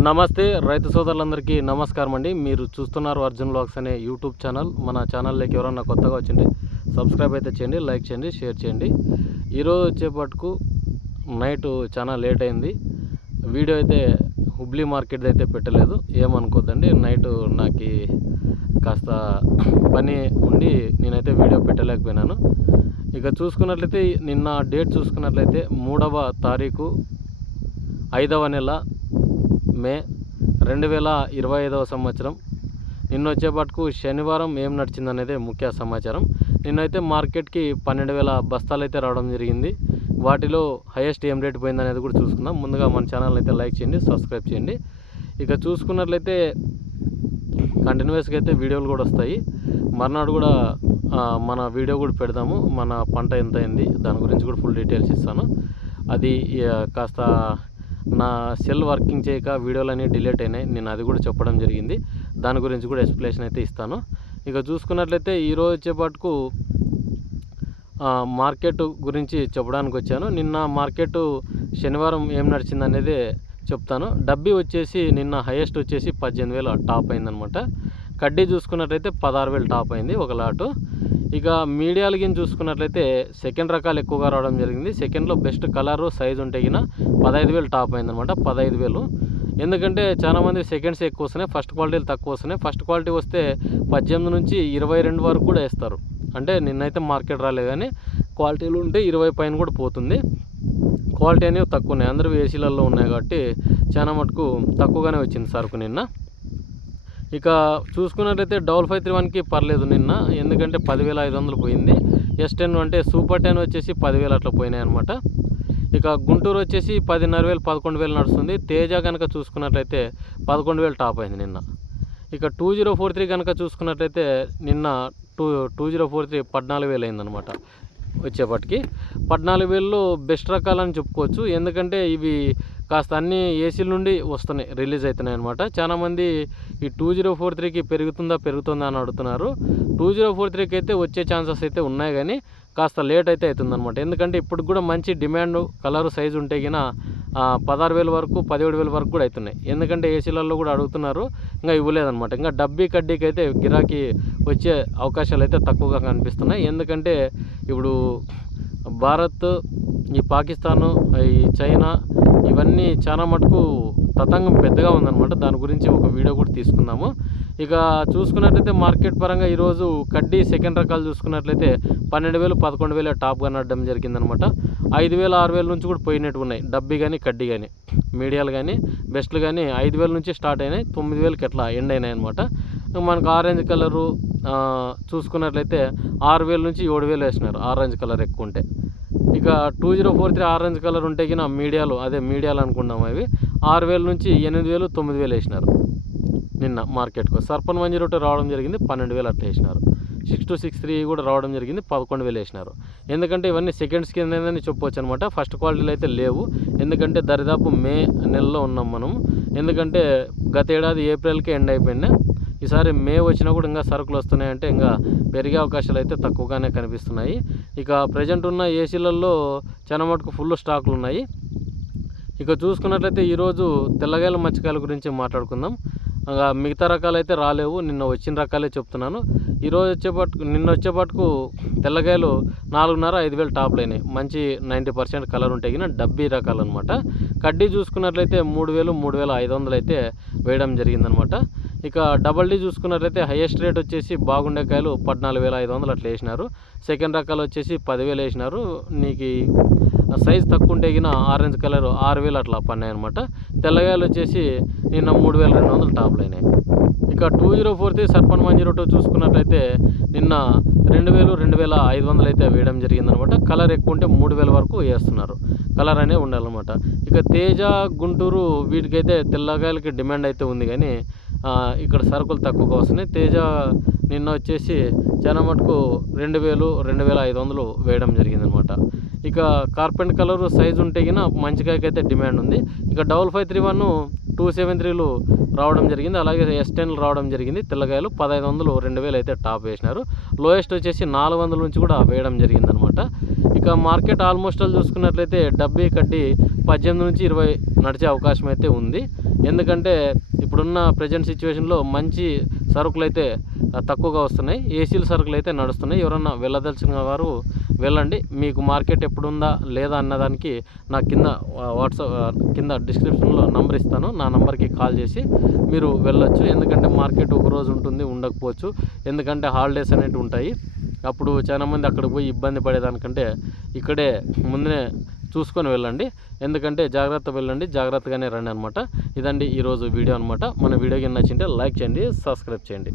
నమస్తే రైతు సోదరులందరికీ నమస్కారం అండి. మీరు చూస్తున్నారు అర్జున్ వ్లాగ్స్ అనే యూట్యూబ్ ఛానల్. మన ఛానల్లోకి ఎవరన్నా కొత్తగా వచ్చింటే సబ్స్క్రైబ్ అయితే చేయండి, లైక్ చేయండి, షేర్ చేయండి. ఈరోజు వచ్చేపట్టుకు నైట్ చాలా లేట్ అయింది. వీడియో అయితే హుబ్లీ మార్కెట్ అయితే పెట్టలేదు, ఏమనుకోద్దండి. నైట్ నాకు కాస్త పని ఉండి నేనైతే వీడియో పెట్టలేకపోయినాను. ఇక చూసుకున్నట్లయితే నిన్న డేట్ చూసుకున్నట్లయితే 3వ తారీఖు 5వ నెల మే 2025 సంవత్సరం. నిన్న వచ్చేపట్టుకు శనివారం ఏం నడిచిందనేది ముఖ్య సమాచారం. నిన్నైతే మార్కెట్కి 12,000 బస్తాలు అయితే రావడం జరిగింది. వాటిలో హైయెస్ట్ ఏం రేట్ పోయిందనేది కూడా చూసుకుందాం. ముందుగా మన ఛానల్ అయితే లైక్ చేయండి, సబ్స్క్రైబ్ చేయండి. ఇక చూసుకున్నట్లయితే కంటిన్యూస్గా అయితే వీడియోలు కూడా వస్తాయి. మర్నాడు కూడా మన వీడియో కూడా పెడదాము. మన పంట ఎంత అయింది దాని గురించి కూడా ఫుల్ డీటెయిల్స్ ఇస్తాను. అది కాస్త నా సెల్ వర్కింగ్ చేయక వీడియోలన్నీ డిలీట్ అయినాయి, నేను అది కూడా చెప్పడం జరిగింది. దాని గురించి కూడా ఎక్స్ప్లెనేషన్ అయితే ఇస్తాను. ఇక చూసుకున్నట్లయితే ఈరోజు వచ్చేపాటుకు మార్కెట్ గురించి చెప్పడానికి వచ్చాను. నిన్న మార్కెట్ శనివారం ఏం నడిచింది అనేది చెప్తాను. డబ్బీ వచ్చేసి నిన్న హైయెస్ట్ వచ్చేసి 18,000 టాప్ అయిందనమాట. కడ్డీ చూసుకున్నట్లయితే 16,000 టాప్ అయింది ఒక లాటు. ఇక మీడియాల గిని చూసుకున్నట్లయితే సెకండ్ రకాలు ఎక్కువగా రావడం జరిగింది. సెకండ్లో బెస్ట్ కలరు సైజు ఉంటే గిన 15,000 టాప్ అయిందనమాట. 15,000 ఎందుకంటే చాలామంది సెకండ్స్ ఎక్కువ వస్తున్నాయి, ఫస్ట్ క్వాలిటీలు తక్కువ వస్తున్నాయి. ఫస్ట్ క్వాలిటీ వస్తే 18 నుంచి 22 వరకు కూడా వేస్తారు. అంటే నిన్నైతే మార్కెట్ రాలేదు, కానీ క్వాలిటీలు ఉంటే 20 పైన కూడా పోతుంది. క్వాలిటీ అనేవి తక్కువ ఉన్నాయి, అందరూ ఏసీలలో ఉన్నాయి కాబట్టి చాలా మటుకు తక్కువగానే వచ్చింది సరుకు నిన్న. ఇక చూసుకున్నట్లయితే 5531కి పర్లేదు నిన్న, ఎందుకంటే 10,500 పోయింది. S10 అంటే సూపర్ 10 వచ్చేసి 10,000 అట్లా పోయినాయి అనమాట. ఇక గుంటూరు వచ్చేసి 10,500 11,000 నడుస్తుంది. తేజ కనుక చూసుకున్నట్లయితే 11,000 టాప్ అయింది నిన్న. ఇక 2043 కనుక చూసుకున్నట్లయితే నిన్న 2043 14,000 అయిందనమాట. వచ్చేపటికి 14,000లో బెస్ట్ రకాలని చెప్పుకోవచ్చు. ఎందుకంటే ఇవి కాస్త అన్ని ఏసీల నుండి వస్తున్నాయి, రిలీజ్ అవుతున్నాయి అనమాట. చాలామంది ఈ 2043కి పెరుగుతుందా అని అడుగుతున్నారు. 2043కి అయితే వచ్చే ఛాన్సెస్ అయితే ఉన్నాయి, కానీ కాస్త లేట్ అయితే అవుతుందన్నమాట. ఎందుకంటే ఇప్పుడు కూడా మంచి డిమాండ్ కలర్ సైజు ఉంటే గిన 16,000 వరకు 17,000 వరకు కూడా అవుతున్నాయి. ఎందుకంటే ఏసీలలో కూడా అడుగుతున్నారు, ఇంకా ఇవ్వలేదన్నమాట. ఇంకా డబ్బీ కడ్డీకి అయితే గిరాకీ వచ్చే అవకాశాలు అయితే తక్కువగా కనిపిస్తున్నాయి. ఎందుకంటే ఇప్పుడు భారత్, ఈ పాకిస్తాను, ఈ చైనా ఇవన్నీ చాలా మటుకు తతంగం పెద్దగా ఉందన్నమాట. దాని గురించి ఒక వీడియో కూడా తీసుకుందాము. ఇక చూసుకున్నట్లయితే మార్కెట్ పరంగా ఈరోజు కడ్డీ సెకండ్ రకాలు చూసుకున్నట్లయితే 12,000 11,000 టాప్గా నడడం జరిగిందనమాట. 5,000 6,000 నుంచి కూడా పోయినట్టు ఉన్నాయి డబ్బీ కానీ కడ్డీ కానీ. మీడియాలు కానీ బెస్ట్లు కానీ 5,000 నుంచి స్టార్ట్ అయినాయి, 9,000కి ఎట్లా ఎండ్ అయినాయి అనమాట. మనకు ఆరెంజ్ కలరు చూసుకున్నట్లయితే 6,000 నుంచి 7,000 వేసినారు, ఆరెంజ్ కలర్ ఎక్కువ ఉంటే. ఇక 2043 ఆరెంజ్ కలర్ ఉంటే కినా మీడియాలు, అదే మీడియాలు అనుకున్నాము, అవి 6,000 నుంచి 8,000 9,000 వేసినారు నిన్న మార్కెట్కు. సర్పన్ 102 రావడం జరిగింది, 12,000 అట్లా వేసినారు. 6263 కూడా రావడం జరిగింది, 11,000 వేసినారు. ఎందుకంటే ఇవన్నీ సెకండ్స్ కిందని చెప్పవచ్చు అనమాట. ఫస్ట్ క్వాలిటీలు అయితే లేవు, ఎందుకంటే దరిదాపు మే నెలలో ఉన్నాం మనం. ఎందుకంటే గత ఏడాది ఏప్రిల్కి ఎండ్ అయిపోయింది. ఈసారి మే వచ్చినా కూడా ఇంకా సరుకులు వస్తున్నాయంటే ఇంకా పెరిగే అవకాశాలు అయితే తక్కువగానే కనిపిస్తున్నాయి. ఇక ప్రజెంట్ ఉన్న ఏసీలలో చాలా మటుకు ఫుల్ స్టాకులు ఉన్నాయి. ఇక చూసుకున్నట్లయితే ఈరోజు తెల్లగాయల మచ్చకాయల గురించి మాట్లాడుకుందాం. మిగతా రకాలు అయితే రాలేవు, నిన్న వచ్చిన రకాలే చెప్తున్నాను. ఈరోజు నిన్న వచ్చేపట్టుకు తెల్లగాయలు 4,500 టాప్లు అయినాయి. మంచి 90% కలర్ ఉంటాయి కానీ డబ్బీ రకాలు అనమాట. కడ్డీ చూసుకున్నట్లయితే 3,000 3,500 అయితే వేయడం జరిగిందనమాట. ఇక డబల్ డీ చూసుకున్నట్లయితే హైయెస్ట్ రేట్ వచ్చేసి బాగుండే కాయలు 14,500 అట్లా వేసినారు. సెకండ్ రకాలు వచ్చేసి 10,000 వేసినారు. నీకు సైజ్ తక్కువ ఉంటే గిన ఆరెంజ్ కలర్ 6,000 అట్లా పన్నాయి అనమాట. తెల్లగాయలు వచ్చేసి నిన్న 3,200 టాప్లు అయినాయి. ఇక 2043 సర్పన్ 102 చూసుకున్నట్లయితే నిన్న 2,000 2,500 అయితే వేయడం జరిగిందనమాట. కలర్ ఎక్కువ ఉంటే 3,000 వరకు వేస్తున్నారు, కలర్ అనే ఉండాలన్నమాట. ఇక తేజ గుంటూరు వీటికైతే తెల్లగాయలకి డిమాండ్ అయితే ఉంది, కానీ ఇక్కడ సరుకులు తక్కువగా వస్తున్నాయి. తేజ నిన్న వచ్చేసి చాలా మటుకు 2,000 2,500 వేయడం జరిగిందనమాట. ఇక కార్పెంట్ కలర్ సైజు ఉంటే గిన మంచికాయకైతే డిమాండ్ ఉంది. ఇక 5531 273లు రావడం జరిగింది, అలాగే S10 రావడం జరిగింది. తెల్లగాయలు 1,500 2,000 అయితే టాప్ వేసినారు. లోయెస్ట్ వచ్చేసి 400 నుంచి కూడా వేయడం జరిగిందనమాట. అనమాట. ఇక మార్కెట్ ఆల్మోస్ట్ చూసుకున్నట్లయితే డబ్బీ కడ్డీ 18 నుంచి 20 నడిచే అవకాశం అయితే ఉంది. ఎందుకంటే ఇప్పుడున్న ప్రజెంట్ సిచ్యువేషన్లో మంచి సరుకులు అయితే తక్కువగా వస్తున్నాయి. ఏసీల సరుకులు అయితే నడుస్తున్నాయి. ఎవరన్నా వెళ్ళదలిచిన వారు వెళ్ళండి. మీకు మార్కెట్ ఎప్పుడుందా లేదా అన్నదానికి నా కింద డిస్క్రిప్షన్లో నంబర్ ఇస్తాను. నా నంబర్కి కాల్ చేసి మీరు వెళ్ళొచ్చు. ఎందుకంటే మార్కెట్ ఒక రోజు ఉంటుంది, ఉండకపోవచ్చు. ఎందుకంటే హాలిడేస్ అనేవి ఉంటాయి. అప్పుడు చాలామంది అక్కడికి పోయి ఇబ్బంది పడేదానికంటే ఇక్కడే ముందే చూసుకొని వెళ్ళండి. ఎందుకంటే వెళ్ళండి, జాగ్రత్తగానే రండి అనమాట. ఇదండి ఈరోజు వీడియో అనమాట. మన వీడియో కింద నచ్చింటే లైక్ చేయండి, సబ్స్క్రైబ్ చేయండి.